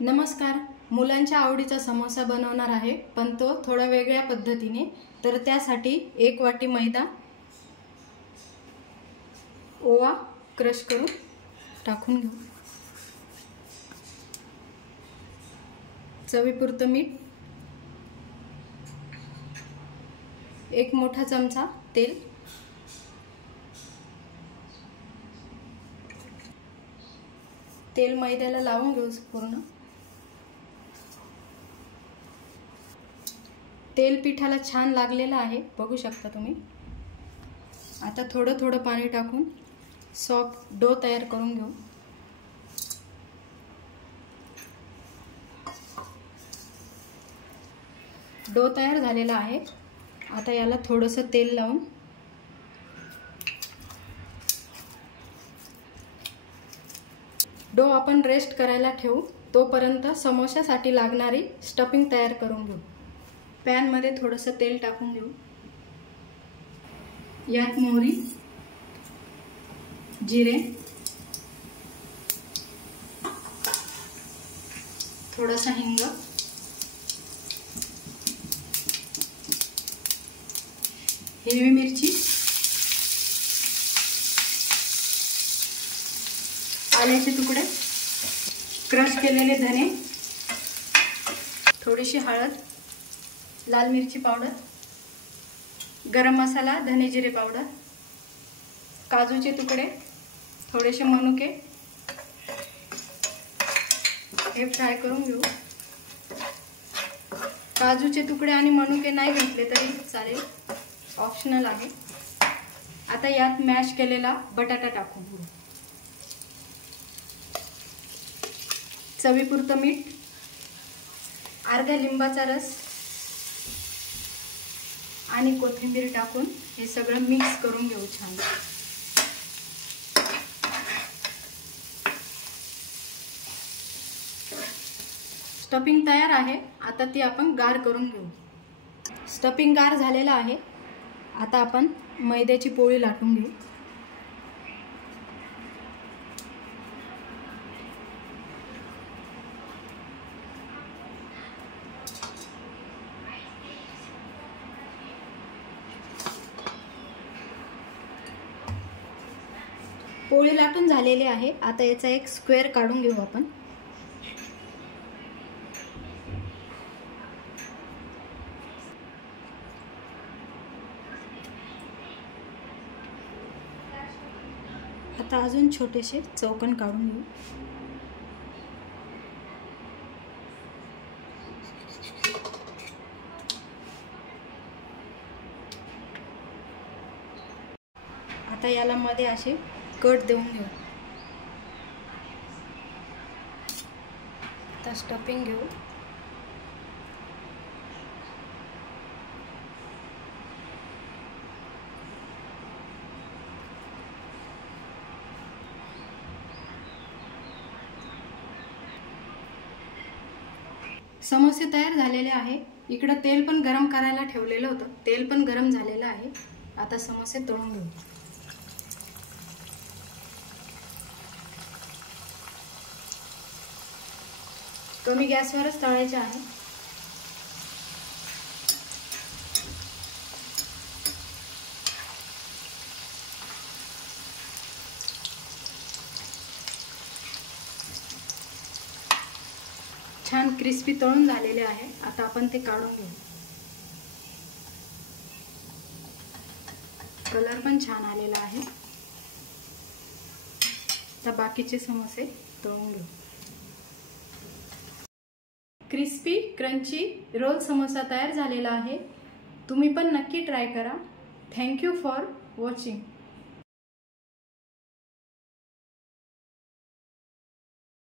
नमस्कार. मुलांच्या आवडीचा समोसा बनवणार आहे, पण तो थोडा वेगळ्या पद्धतीने. तर त्यासाठी 1 वाटी मैदा, ओवा क्रश करून टाकून घेऊ, चवीपुरतं मीठ, 1 मोठा चमचा तेल, तेल मैद्याला लावून घेऊ पूर्ण. तेल पिठाला छान लागलेलं आहे, बघू शकता तुम्ही. आता थोडं थोडं पाणी टाकून सॉफ्ट डो तयार करून घेऊ. डो तयार झालेला आहे. आता याला थोडंसं तेल लावून डो आपण रेस्ट करायला ठेवू. तोपर्यंत समोशासाठी लागणारी स्टफिंग तयार करून घेऊ. पॅन मध्ये थोडंसं तेल टाकून घेऊ. यात मोहरी, जिरे, थोडासा हिंग, हिरवी मिरची, आल्याचे तुकडे, क्रश केलेले धने, थोडीशी हळद, लाल मिरची पावडर, गरम मसाला, धने जिरे पावडर, काजूचे तुकडे, थोडेसे मनुके, हे फ्राय करून घेऊ. काजूचे तुकडे आणि मनुके नाही घातले तरी चालेल, ऑप्शनल आहे. आता यात मॅश केलेला बटाटा टाकून घेऊ. चवीपुरतं मीठ, अर्धा लिंबाचा रस आणि कोथिंबीर टाकून हे सगळं मिक्स करून घेऊ छान. स्टफिंग तयार आहे. आता ती आपण गार करून घेऊ. स्टफिंग गार झालेला आहे. आता आपण मैद्याची पोळी लाटून घेऊ. पोळी लाटून झालेली आहे. आता याचा एक स्क्वेअर काढून घेऊ आपण. आता अजून छोटेसे चौकोन काढून घेऊ. आता याला मध्ये असे कट देऊन घेऊ. आता स्टफिंग घेऊ. समोसे तयार झालेले आहे. इकडे तेल पण गरम करायला ठेवलेलं होतं. तेल पण गरम झालेलं आहे. आता समोसे तळून घेऊ. कमी गॅसवरच तळायचे आहे. छान क्रिस्पी तळून झालेले आहे. आता आपण ते काढून घेऊ. कलर पण छान आलेला आहे. आता बाकीचे समोसे तळून घेऊ. क्रिस्पी क्रंची रोल समोसा तयार झालेला आहे. तुम्ही पण नक्की ट्राय करा. Thank you for watching.